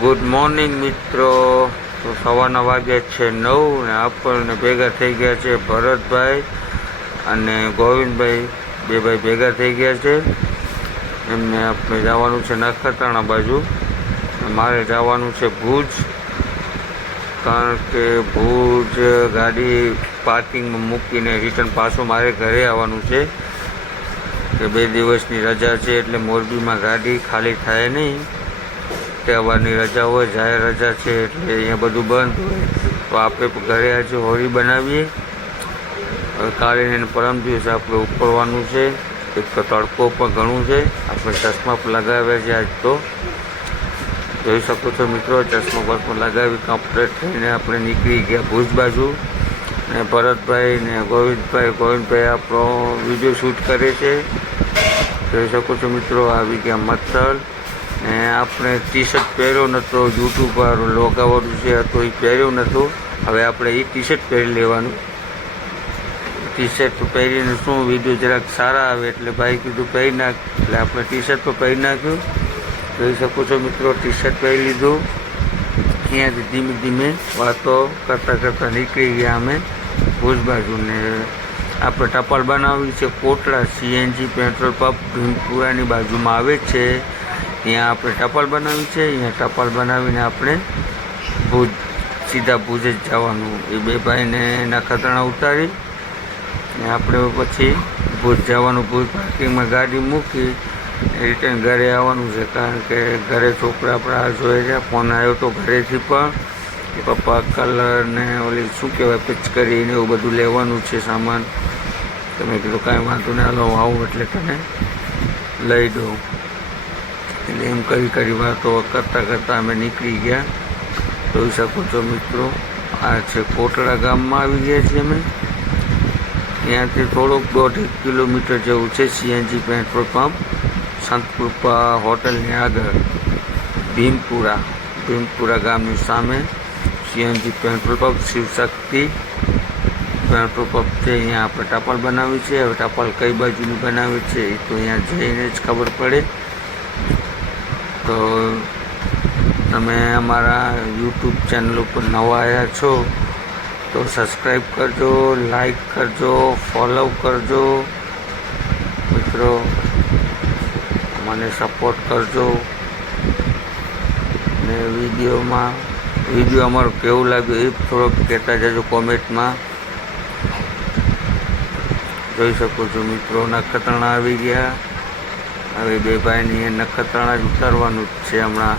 Good morning મિત્રો. તો સવારના વાગ્યા છે 9 ને આપણને ભેગા થઈ ગયા છે ભરતભાઈ અને ગોવિંદભાઈ. બે ભાઈ ભેગા થઈ ગયા છે. એમને આપણે જવાનું છે નખત્રાણા બાજુ. મારે જવાનું છે ભુજ, કારણ કે ભુજ ગાડી પાર્કિંગમાં મૂકીને રિટર્ન પાછું મારે ઘરે આવવાનું છે. કે 2 દિવસની રજા છે એટલે મોરબીમાં ગાડી ખાલી થાય નહીં. તહેવારની રજા હોય, જાહેર રજા છે એટલે અહીંયા બધું બંધ હોય. તો આપણે ઘરે આજે હોળી બનાવીએ. કાલે એને પરમ દિવસે આપણે ઉપડવાનું છે. એક તો તડકો પણ ઘણું છે. આપણે ચશ્મા પણ લગાવ્યા છે આજ. તો જોઈ શકો છો મિત્રો, ચશ્મા પર લગાવી કમ્પ્લીટ થઈને આપણે નીકળી ગયા ભુજ બાજુ. ને ભરતભાઈ ને ગોવિંદભાઈ આપણો વિડીયો શૂટ કરે છે. જોઈ શકો છો મિત્રો, આવી ગયા મચ્છર. ને આપણે ટી શર્ટ પહેર્યો નહોતો, યુટ્યુબ પર લોગાવાળું છે તો એ પહેર્યો નહોતો. હવે આપણે એ ટી શર્ટ પહેરી લેવાનું. ટી શર્ટ પહેરીને શું વિડીયો જરાક સારા આવે એટલે ભાઈ કીધું પહેરી નાખ, એટલે આપણે ટી શર્ટ પર પહેરી નાખ્યું. જોઈ શકો છો મિત્રો, ટી શર્ટ પહેરી લીધું. અહીંયાથી ધીમે ધીમે વાતો કરતાં નીકળી ગયા અમે ભુજ બાજુ. ને આપણે ટપાલ બનાવી છે કોટડા CNG પેટ્રોલ પંપ ભીમપુરાની બાજુમાં આવે છે. ત્યાં આપણે ટપાલ બનાવી છે. અહીંયા ટપાલ બનાવીને આપણે ભુજ સીધા ભુજ જ જવાનું. એ બે ભાઈને નખત્રાણા ઉતારી ને આપણે પછી ભુજ જવાનું. ભુજ પાર્કિંગમાં ગાડી મૂકી રિટર્ન ઘરે આવવાનું છે, કારણ કે ઘરે છોકરા આપણા જોઈએ છે. ફોન આવ્યો તો ઘરેથી પણ કે પપ્પા કલર ને ઓલી શું કહેવાય પિચકારી ને એવું બધું લેવાનું છે સામાન. તમે કીધું કાંઈ વાંધો નહીં, હાલો આવું એટલે તને લઈ દઉં. એટલે એમ કરી વાતો કરતાં અમે નીકળી ગયા. જોઈ શકો છો મિત્રો, આ છે કોટડા ગામમાં આવી ગયા છીએ અમે. ત્યાંથી થોડુંક 1.5 કિલોમીટર જેવું છે CNG પેટ્રોલ પંપ, સંતકૃપા હોટલની આગળ ભીમપુરા ગામની સામે CNG petrol pump Shivshakti petrol pump છે. અહીંયા આપણે ટપાલ બનાવી છે. હવે ટપાલ કઈ બાજુની બનાવી છે એ તો અહીંયા જઈને જ ખબર પડે. તો તમે અમારા યુટ્યુબ ચેનલ ઉપર નવા આવ્યા છો તો સબસ્ક્રાઈબ કરજો, લાઈક કરજો, ફોલો કરજો મિત્રો, મને સપોર્ટ કરજો. ને વિડીયો અમારો કેવું લાગ્યું એ થોડોક કહેતા જજો કોમેન્ટમાં. જોઈ શકો છો મિત્રો, નખત્રાણા આવી ગયા. હવે બે ભાઈને નખત્રાણા જ ઉતારવાનું જ છે હમણાં.